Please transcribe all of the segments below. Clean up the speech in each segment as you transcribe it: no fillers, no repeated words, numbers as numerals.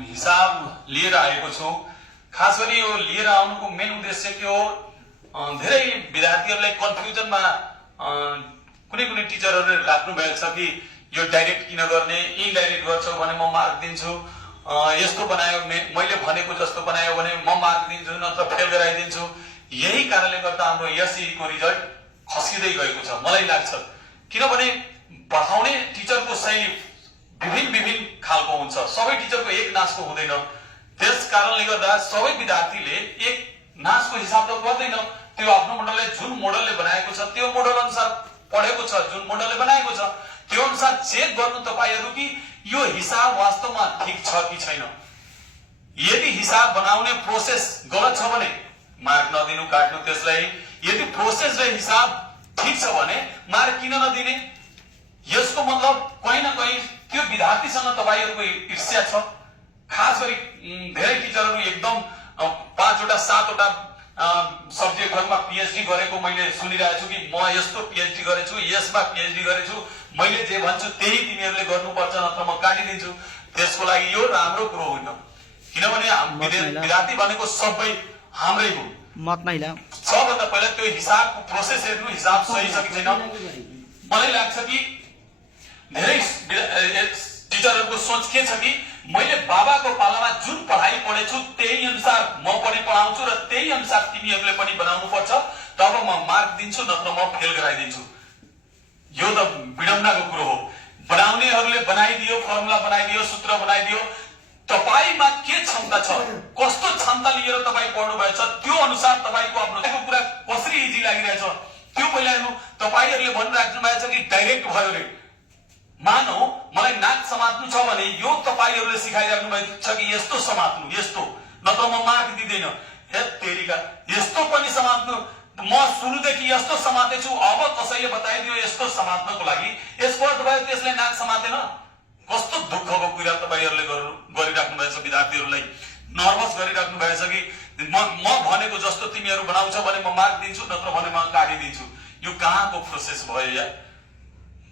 हिसाब लिएर आएको छु। खास गरी यो लिएर आउनुको मेन उद्देश्य के हो, धेरै विद्यार्थीहरूलाई कन्फ्युजनमा कुनै कुनै टिचरहरूले राख्नु भएको छ कि यो डाइरेक्ट किन गर्ने, इनडाइरेक्ट गर्छौ भने म मार्क दिन्छु, यस्तो बनायो मैले भनेको जस्तो बनायो भने म मार्क दिन्छु नत्र फेल गराइदिन्छु। यही कारणले गर्दा हाम्रो एसईको रिजल्ट खस्किँदै गएको छ मलाई लाग्छ। किनभने पढाउने टिचरको शैली विभिन्न खालको हुन्छ, सबै टिचरको एक नासको हुँदैन। त्यस कारणले गर्दा सबै विद्यार्थीले एक नासको हिसाब त गर्दैन। त्यो आफ्नो मोडलले जुन मोडलले बनाएको छ त्यो मोडल अनुसार पढेको छ, जुन मोडलले बनाएको छ त्यो अनुसार चेक गर्नु तपाईहरु कि यो हिसाब वास्तवमा ठीक छ कि छैन। यदि हिसाब बनाउने प्रोसेस गलत छ भने मार्क नदिनु, काट्नु त्यसलाई। यदि प्रोसेस र हिसाब ठीक छ भने मार्क किन नदिने? यसको मतलब कहीं न कहीं त्यो विद्यार्थीसँग तपाईहरुको ईर्ष्या छ। खास गरी धेरै टिचरहरु एकदम 5 वटा 7 वटा सब्जेक्टहरुमा पीएचडी गरेको मैले सुनिरहेको छु कि म यस्तो पीएचडी गरेछु, यसमा पीएचडी गरेछु, मैले जे भन्छु त्यही तिमीहरुले गर्नुपर्छ नत्र म काटिदिन्छु। त्यसको लागि यो राम्रो कुरो होइन। किनभने विद्यार्थी भनेको सबै हाम्रै हो। मत नै ला सबभन्दा पहिला त्यो हिसाबको प्रोसेस हेर्नु, हिसाब सही छ कि छैन। मलाई लाग्छ कि धेरै टिचरहरुको सोच के छ कि मैले बाबाको पालामा जुन पढाइ पढेछु त्यही अनुसार म पनि पढाउँछु र त्यही अनुसार तिमीहरुले पनि बनाउनु पर्छ, तब म मार्क दिन्छु नत्र म फेल गराइदिन्छु। यो त विडम्बनाको कुरो हो। बनाउनेहरुले बनाइदियो, फर्मुला बनाइदियो, सूत्र बनाइदियो, तपाईमा के क्षमता छ, कस्तो क्षमता लिएर तपाई पढ्नु भएछ त्यो अनुसार तपाईको आफ्नो कुरा कसरी इजी लागिरहेछ त्यो पहिला हेर्नु। तपाईहरुले भनिराख्नु भएको छ कि डाइरेक्ट भयो रे, मानौ मलाई नाक समात्नु छ भने यो तपाईहरुले सिकाइराख्नु भएको छ कि यस्तो समात्नु, यस्तो नत्र म मार्क दिदैन। हे तेरीका, यस्तो पनि समात्नु, म सुरुदेखि यस्तो समातेछु, अब कसैले बताइदियो यस्तो समात्नको लागि, यसको अर्थ भयो त्यसले नाक समातेन। कस्तो दुःखको कुरा तपाईहरुले गरिराख्नु भएछ, विद्यार्थीहरुलाई नर्भस गरिराख्नु भएछ कि म भनेको जस्तो तिमीहरु बनाउँछ भने म मार्क दिन्छु नत्र भने म काटिदिन्छु। यो कहाँको प्रोसेस भयो यार?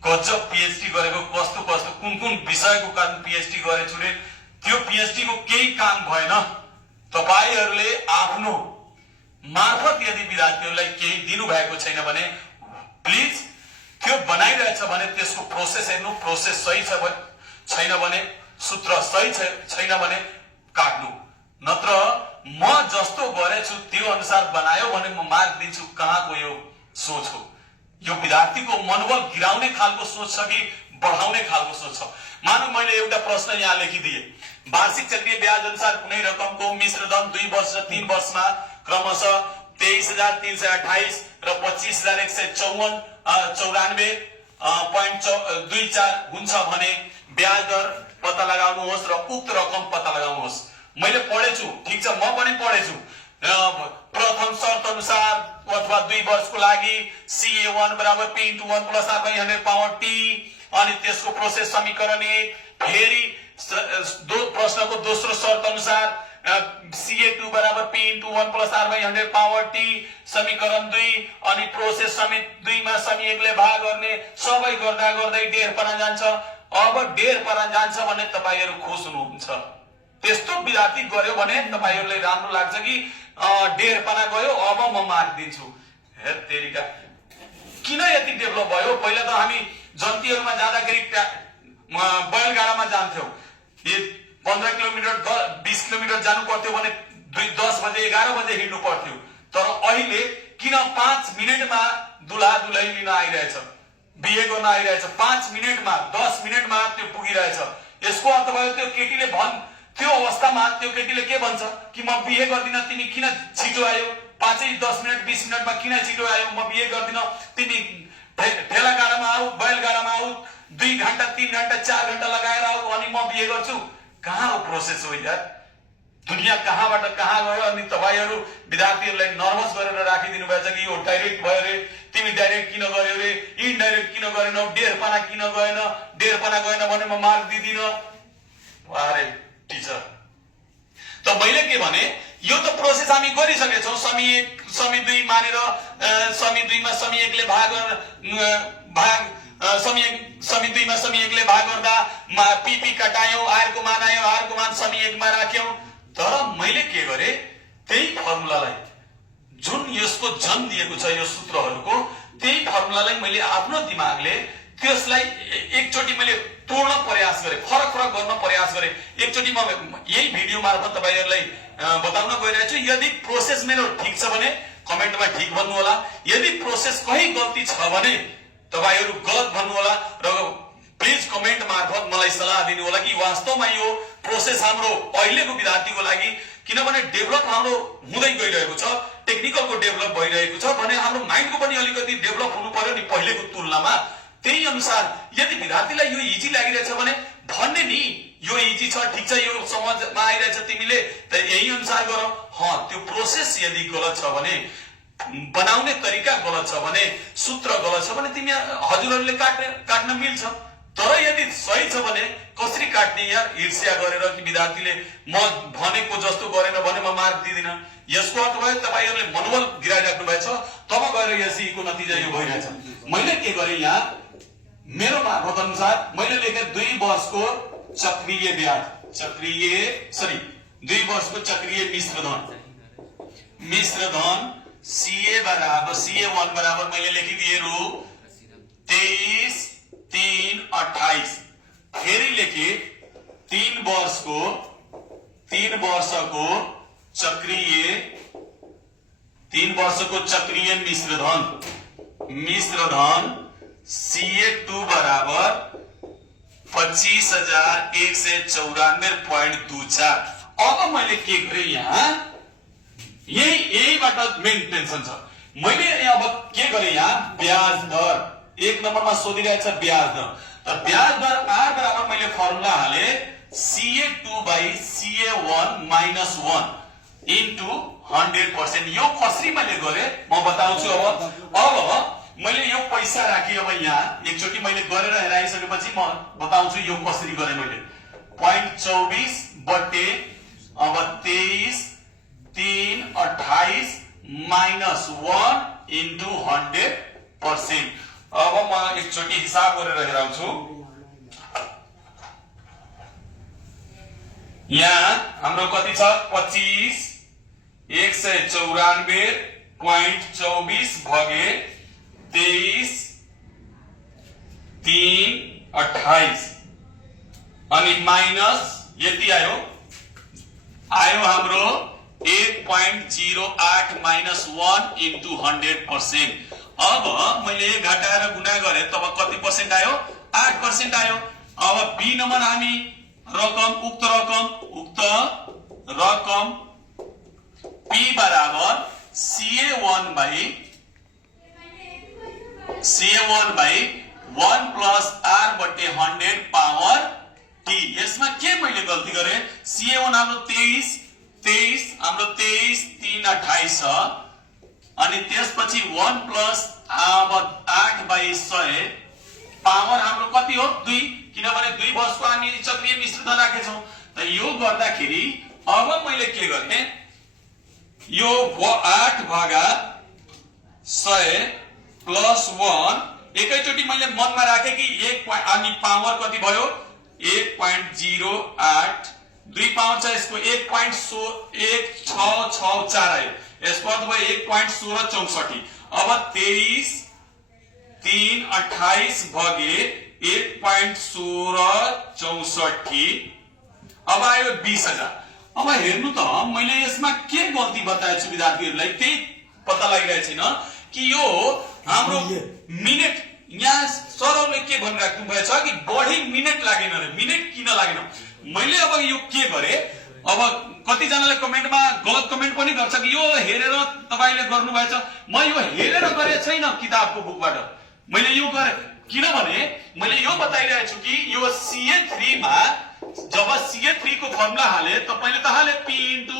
गजब पीएचडी गरेको, कस्तो कस्तो कुन कुन विषयको कारण पीएचडी गरेछु रे, त्यो पीएचडी को केही काम भएन। तपाईहरुले आफ्नो मार्फत यदि विद्यार्थीहरुलाई केही दिनु भएको छैन भने प्लिज त्यो बनाइरहेछ भने त्यसको प्रोसेस हेर्नु, प्रोसेस सही छ भने, छैन भने, सूत्र सही छैन भने काट्नु, नत्र म जस्तो गरेछु त्यो अनुसार बनायो भने म मार्क दिन्छु। कहाँको यो सोच हो? यो विद्यार्थीको मनोबल गिराउने खालको सोच छ कि बढाउने खालको सोच छ? मानौ मैले एउटा प्रश्न यहाँ लेखिदिए, वार्षिक चक्रीय ब्याज अनुसार कुनै रकमको मिश्र धन 2 वर्ष र 3 वर्षमा क्रमशः 23,328 र 25,194.24 हुन्छ भने ब्याज दर पत्ता लगाउनुहोस् र उक्त रकम पत्ता लगाउनुहोस्। मैले पढेछु, ठीक छ, म पनि पढेछु। प्रथम शर्त अनुसार अथवा 2 वर्षको लागि CA1 बराबर P * 1 + R/100 पावर T, अनि त्यसको प्रोसेस समीकरण 1। फेरि प्रश्नको दोस्रो शर्त अनुसार CA2 बराबर P * 1 + R/100 पावर T, समीकरण 2, अनि प्रोसेस समी 2 मा समी 1 ले भाग गर्ने, सबै गर्दा गर्दै 1.5 पना जान्छ। अब 1.5 पना जान्छ भने तपाईहरु खुश हुनुहुन्छ। त्यस्तो विद्यार्थी गर्यो भने तपाईहरुलाई राम्रो लाग्छ कि 1.5 पना गयो, अब म मार्क दिन्छु। हे तेरीका, किन यति डेभलप भयो? पहिला त हामी जन्तीहरुमा जाँदाखेरि बैलगाडामा जान्थ्यौ। 15 किलोमिटर 20 किलोमिटर जानु पर्थ्यो भने 10 बजे 11 बजे हिँड्नु पर्थ्यो। तर अहिले किन 5 मिनेटमा दुल्हा दुलही लिन आइरहेछ, बिहे गर्न आइरहेछ, 5 मिनेटमा 10 मिनेटमा त्यो पुगिरहेछ। यसको अर्थ भयो त्यो केटीले त्यो अवस्थामा त्यो केटीले के भन्छ कि म बिहे गर्दिन, तिमी किन छिटो आयो, 5-10 मिनेट 20 मिनेटमा किन छिटो आयो, म बिहे गर्दिन, तिमी ठेला गाडामा आऊ, बैल गाडामा आऊ, 2 घण्टा 3 घण्टा 4 घण्टा लगाएर आऊ अनि म बिहे गर्छु। कहाँ हो प्रोसेस हो यार? दुनिया कहाँबाट कहाँ गयो? अनि तपाईहरु विद्यार्थीहरुलाई नर्भस गरेर राखिदिनु भएछ कि यो डाइरेक्ट भयो रे, तिमी डाइरेक्ट किन गर्यो रे, इनडाइरेक्ट किन गरेनौ, 1.5 पना किन गएन, 1.5 पना गएन भने म मार्क दिदिन। अरे टिचर, त मैले के भने यो त प्रोसेस हामी गरिसकेछौं। समी 1 समी 2 मानेर समी 2 मा समी 1 ले भाग समी 2 मा समी 1 ले भाग गर्दा पी कटायौं, आर को मान आयो, आर को मान समी 1 मा राख्यौं। तर मैले के गरे, त्यही फर्मुलालाई जुन यसको जन्म दिएको छ यो सूत्रहरूको, त्यही फर्मुलालाई मैले आफ्नो दिमागले त्यसलाई एकचोटी मैले तोड्न प्रयास गरे, फरक गर्न प्रयास गरे। एकचोटी म यही भिडियो मार्फत तपाईहरुलाई बताउन गइरहेको छु। यदि प्रोसेस मेरो ठीक छ भने कमेन्टमा ठीक भन्नु होला, यदि प्रोसेस कहीं गल्ती छ भने तपाईहरु गलत भन्नु होला र प्लिज कमेन्ट मार्फत मलाई सल्लाह दिनु होला कि वास्तवमा यो प्रोसेस हाम्रो अहिलेको विद्यार्थीको लागि, किनभने डेभलप हाम्रो हुँदै गइरहेको छ, टेक्निकलको डेभलप भइरहेको छ भने हाम्रो माइन्डको पनि अलिकति डेभलप हुनु पर्यो नि पहिलेको तुलनामा। त्यही अनुसार यदि विद्यार्थीलाई यो इजी लागिरहेछ भने भन्ने नि यो इजी छ, ठीक छ, यो समझमा आइरहेछ, तिमीले त यही अनुसार गर। त्यो प्रोसेस यदि गलत छ भने, बनाउने तरिका गलत छ भने, सूत्र गलत छ भने तिमी हजुरहरुले काट्न मिल्छ। तर यदि सही छ भने कसरी काट्ने यार, ईर्ष्या गरेर कि विद्यार्थीले म भनेको जस्तो गरेन भने म मार्क दिदिन, यसको अर्थ भयो तपाईहरुले मनोबल गिराइराख्नु भएछ, तब गएर यसको नतिजा यो भइरहेछ। मैले के गरे यहाँ मेरो मार्फत अनुसार मैले लेखे 2 वर्षको चक्रीय ब्याज, 2 वर्षको चक्रीय मिश्र धन CA1 बराबर मैले लेखिदिए रु 23,3,28। फेरि लेखे 3 वर्षको चक्रीय मिश्र धन CA2 बराबर 25,194.24। अब मैले के गरे यहाँ, यहीबाट मेन टेन्सन छ। मैले अब के गरे यहाँ ब्याज दर 1 नम्बरमा सोधिरहेछ ब्याज दर। त ब्याज दर R बराबर मैले फर्मुला हाले CA2/CA1 - 1 इन्टु 100%। यो कसरी मैले गरे म बताउँछु। अब मैले यो पैसा राखे, अब यहाँ एकचोटी मैले गरेर हेराइसकेपछि म बताउँछु यो कसरी गरे मैले। 0.24 बटे अब 23,3,28 -1 इन्टु 100%। अब म एकचोटी हिसाब गरेर हेराउँछु। यहाँ हाम्रो कति छ, 25,194.24 भगे 23,3,28 अनि माइनस यति आयो हाम्रो 1.08 - 1 इन्टु 100%। अब मैले घटाएर गुणा गरे तब कति पर्सेन्ट आयो, 8% आयो। अब बी नम्बर हामी उक्त रकम P बराबर CA1/1 प्लस R बटे 100 पावर T। यसमा के मैले गल्ती गरे, CA1 हाम्रो 23 हाम्रो 23,3,28 छ अनि त्यसपछि 1 प्लस अब 8/100 पावर हाम्रो कति हो 2, किनभने 2 वर्षको हामी चक्रीय मिश्र धन राखेछौं। त यो गर्दाखेरि अब मैले के गर्ने, यो 8 भागा 100 प्लस 1 एकैचोटी मैले मनमा राखे कि 1 अनि पावर कति भयो 1.08, 2 पावर छ यसको 1.1664 आयो, यसको अर्थ भयो 1.1664। अब 23,3,28 भगे 1.1664 अब आयो 20,000। अब हेर्नु त मैले यसमा के गल्ती बताएको छु विद्यार्थीहरुलाई, त्यही पत्ता लागिरहेको छैन कि यो हाम्रो मिनेट, यहाँ सरले के भनिराख्नु भएछ कि बढी मिनेट लागेन रे। मिनेट किन लागेन, मैले अब यो के गरे, अब कति जनाले कमेन्टमा गलत कमेन्ट पनि गर्छ कि यो हेरेर तपाईले गर्नु भएछ। म यो हेरेर गरे छैन किताबको बुकबाट, मैले यो गरे किनभने मैले यो बताइरहेको छु कि यो CA3 मा जब CA3 को फर्मुला हाले तपाईले त हाले P * 1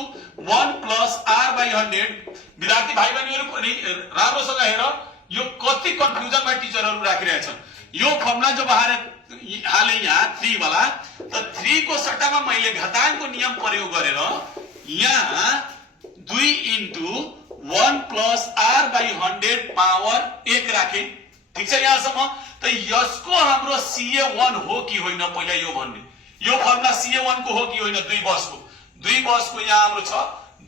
+ R/100। विद्यार्थी भाइ बहिनीहरु पनि राम्रोसँग हेर, यो कति कन्फ्युजनमा टिचरहरु राखिरहेछन्। यो फर्मुला जब हाले यहाँ 3 वाला, त 3 को सट्टामा मैले घाताङ्कको नियम प्रयोग गरेर यहाँ 2 * 1 + R/100 पावर 1 राखे। ठीक छ यहाँसम्म। त त यसको हाम्रो CA1 हो कि होइन पहिला यो भन्ने। यो फर्मुला CA1 को हो कि होइन 2 वर्षको यहाँ हाम्रो छ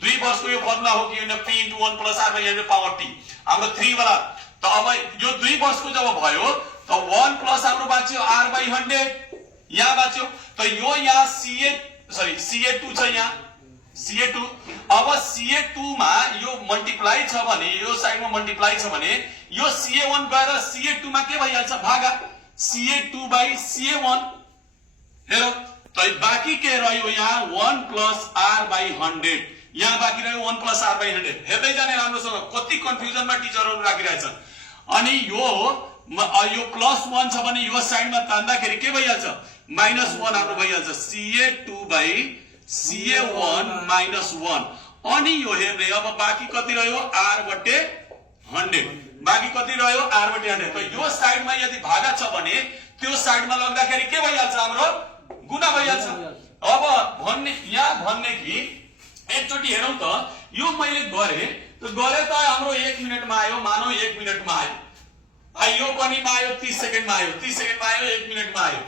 2 वर्षको यो फर्मुला हो कि होइन P * 1 + R/100 पावर T हाम्रो 3 वाला। त अब यो 2 वर्षको जब भयो त 1 प्लस हाम्रो बाँच्यो R/100 यहाँ बाँच्यो। त यो यहाँ CA2 छ यहाँ CA2। अब CA2 मा यो मल्टिप्लाई छ भने यो साइडमा मल्टिप्लाई छ भने यो CA1 गएर CA2 मा के भइहाल्छ भागा CA2/CA1। हेर त बाँकी के रह्यो यहाँ 1 + R/100 यहाँ बाँकी रह्यो 1 + R/100। हेर्दै जाने राम्रोसँग कति कन्फ्युजनमा टिचरहरु राखिरहेछन्। अनि यो +1 छ भने यो साइडमा तान्दाखेरि के भइहाल्छ -1 हाम्रो भइहाल्छ CA2/CA1 -1। अनि यो हेर्ने अब बाँकी कति रह्यो R/100 बाँकी कति रह्यो R/100। त यो साइडमा यदि भागा छ भने त्यो साइडमा लग्दाखेरि के भइहाल्छ हाम्रो गुणा भइहाल्छ। अब भन्ने कि एकचोटी हेरौं त यो मैले गरे त हाम्रो 1 मिनेटमा आयो मानौ 1 मिनेटमा आयो यो पनि आयो 30 सेकेन्डमा आयो 30 सेकेन्डमा आयो 1 मिनेटमा आयो।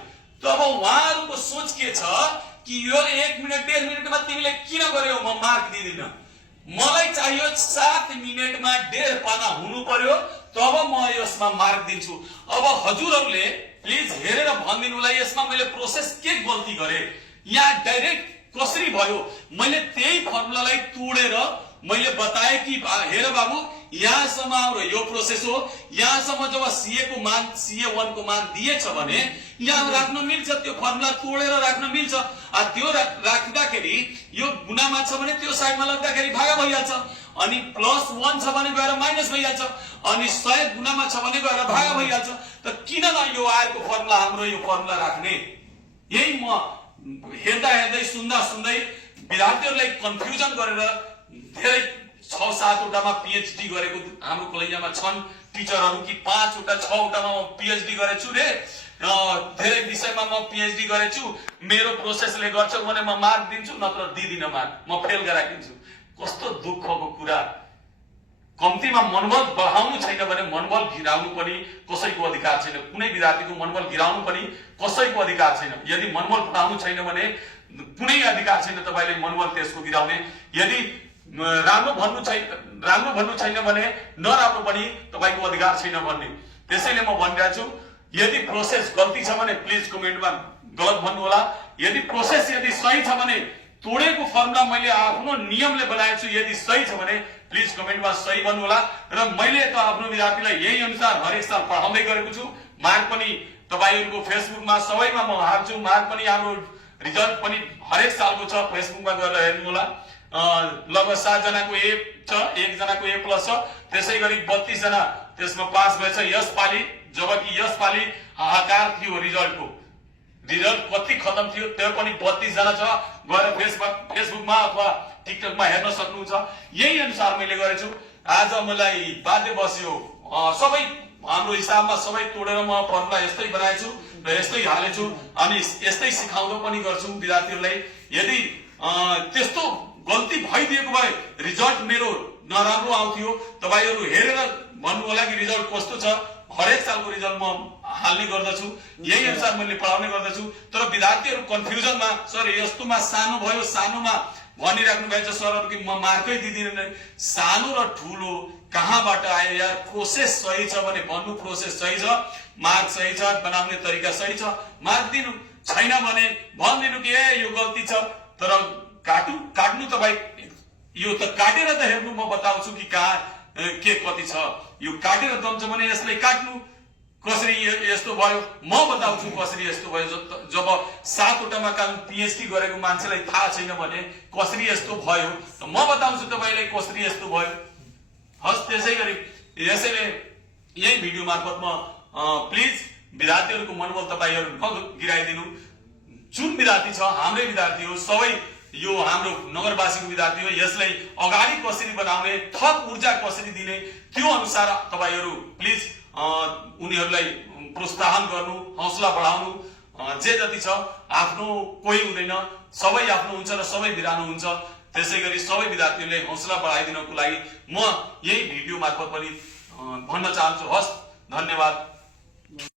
त अब उहाँहरुको सोच के छ कि यो 1 मिनेट 1.5 मिनेटमा तिमीले किन गर्यौ म मार्क दिदिन मलाई चाहियो 7 मिनेटमा 1.5 पाना हुनु पर्यो तब म यसमा मार्क दिन्छु। अब हजुरहरुले प्लिज हेरेर भनिदिनुलाई यसमा मैले प्रोसेस के गल्ती गरे यहाँ डाइरेक्ट कसरी भयो मैले त्यही फर्मुलालाई तोडेर मैले बताए कि हेर बाबु यहाँसम्म हाम्रो यो प्रोसेस हो यहाँसम्म जब CA1 को मान दिएछ भने यहाँ राख्न मिल्छ त्यो फर्मुला तोडेर राख्न मिल्छ। त्यो राख्दाखेरि यो गुणामा छ भने त्यो साइडमा लाग्दाखेरि भागा भइहाल्छ अनि +1 छ भने गएर माइनस भइहाल्छ अनि 100 गुणामा छ भने गएर भागा भइहाल्छ। त किन न यो आएको फर्मुला हाम्रो यो फर्मुला राख्ने। यही म हेर्दै सुन्दै विद्यार्थीहरुलाई कन्फ्युजन गरेर धेरै 6-7 वटामा PhD गरेको हाम्रो कलेजमा छन् टिचरहरु कि 5 वटा 6 वटामा म PhD गरेछु रे धेरै विषयमा म PhD गरेछु मेरो प्रोसेसले गर्छ भने म मार्क दिन्छु नत्र दिदिन मार्क म फेल गराइदिन्छु। कस्तो दुःखको कुरा। कम्तीमा मनोबल बढाउनु छैन भने मनोबल गिराउनु पनि कसैको अधिकार छैन। कुनै विद्यार्थीको मनोबल गिराउनु पनि कसैको अधिकार छैन। यदि मनोबल बढाउनु छैन भने कुनै अधिकार छैन तपाईले मनोबल त्यसको गिराउने। यदि राम्रो भन्नु छैन भने नराम्रो पनि तपाईको अधिकार छैन भन्ने। त्यसैले म भनिरहेको छु यदि प्रोसेस गल्ती छ भने प्लिज कमेन्टमा गलत भन्नु होला। यदि प्रोसेस यदि सही छ भने तोडेको फर्मुला मैले आफ्नो नियमले बनाएको छु यदि सही छ भने प्लिज कमेन्टमा सही भन्नु होला। र मैले त आफ्नो विद्यार्थीलाई यही अनुसार हरेक साल पढाउँदै गरेको छु। मार्क पनि तपाईहरुको फेसबुकमा सबैमा म हाल्छु मार्क पनि हाम्रो रिजल्ट पनि हरेक सालको छ फेसबुकमा गएर हेर्नु होला। लगभग 7 जनाको A छ 1 जनाको A+ छ त्यसैगरी 32 जना त्यसमा पास भएछ यसपाली। जबकि यसपाली हाहाकार थियो रिजल्टको रिजल्ट कति खतम थियो त्यो पनि 32 जना छ गएर फेसबुकमा अथवा टिकटकमा हेर्न सक्नुहुन्छ। यही अनुसार मैले गरेछु। आज मलाई बाध्य बस्यो सबै हाम्रो हिसाबमा सबै तोडेर म फर्मुला यस्तै बनाएछु र यस्तै हालेछु अनि यस्तै सिकाउँदै पनि गर्छु विद्यार्थीहरुलाई। यदि त्यस्तो गल्ती भइदिएको भए रिजल्ट मेरो नराम्रो आउँथ्यो। तपाईहरु हेरेर भन्नु होला कि रिजल्ट कस्तो छ। हरेक सालको रिजल्ट म हाल्ने गर्दछु यही अनुसार मैले पढाउने गर्दछु। तर विद्यार्थीहरु कन्फ्युजनमा सर यस्तोमा सानो भयो सानोमा भनिराख्नु भएछ सरहरु कि म मार्कै दिदिन। सानो र ठूलो कहाँबाट आयो यार। प्रोसेस सही छ भने भन्नु प्रोसेस सही छ मार्क सही छ बनाउने तरिका सही छ मार्क दिनु छैन भने भन्दिनु कि यो गल्ती छ। तर काट्नु त भाइ यो त काटेर त हेर्नु म बताउँछु कि कहाँ के कति छ। यो काटेर दम्छ भने यसलाई काट्नु कसरी यस्तो भयो म बताउँछु कसरी यस्तो भयो। जब 7 वटामा काम PhD गरेको मान्छेलाई थाहा छैन भने कसरी यस्तो भयो त म बताउँछु तपाईलाई कसरी यस्तो भयो। हस् त्यसैगरी यसैले यही भिडियो मार्फत म प्लिज विद्यार्थीहरुको मनोबल तपाईहरु नगिराइदिनु। जुन विद्यार्थी छ हाम्रै विद्यार्थी हो सबै यो हाम्रो नगरवासीको विद्यार्थी हो। यसलाई अगाडि कसरी बनाउने थप ऊर्जा कसरी दिने त्यो अनुसार तपाईहरु प्लिज उनीहरुलाई प्रोत्साहन गर्नु हौसला बढाउनु। जे जति छ आफ्नो कोही हुँदैन सबै आफ्नो हुन्छ र सबै बिरानो हुन्छ। त्यसैगरी सबै विद्यार्थीहरुले हौसला बढाइदिनको लागि म यही भिडियो मार्फत पनि भन्न चाहन्छु। हस् धन्यवाद।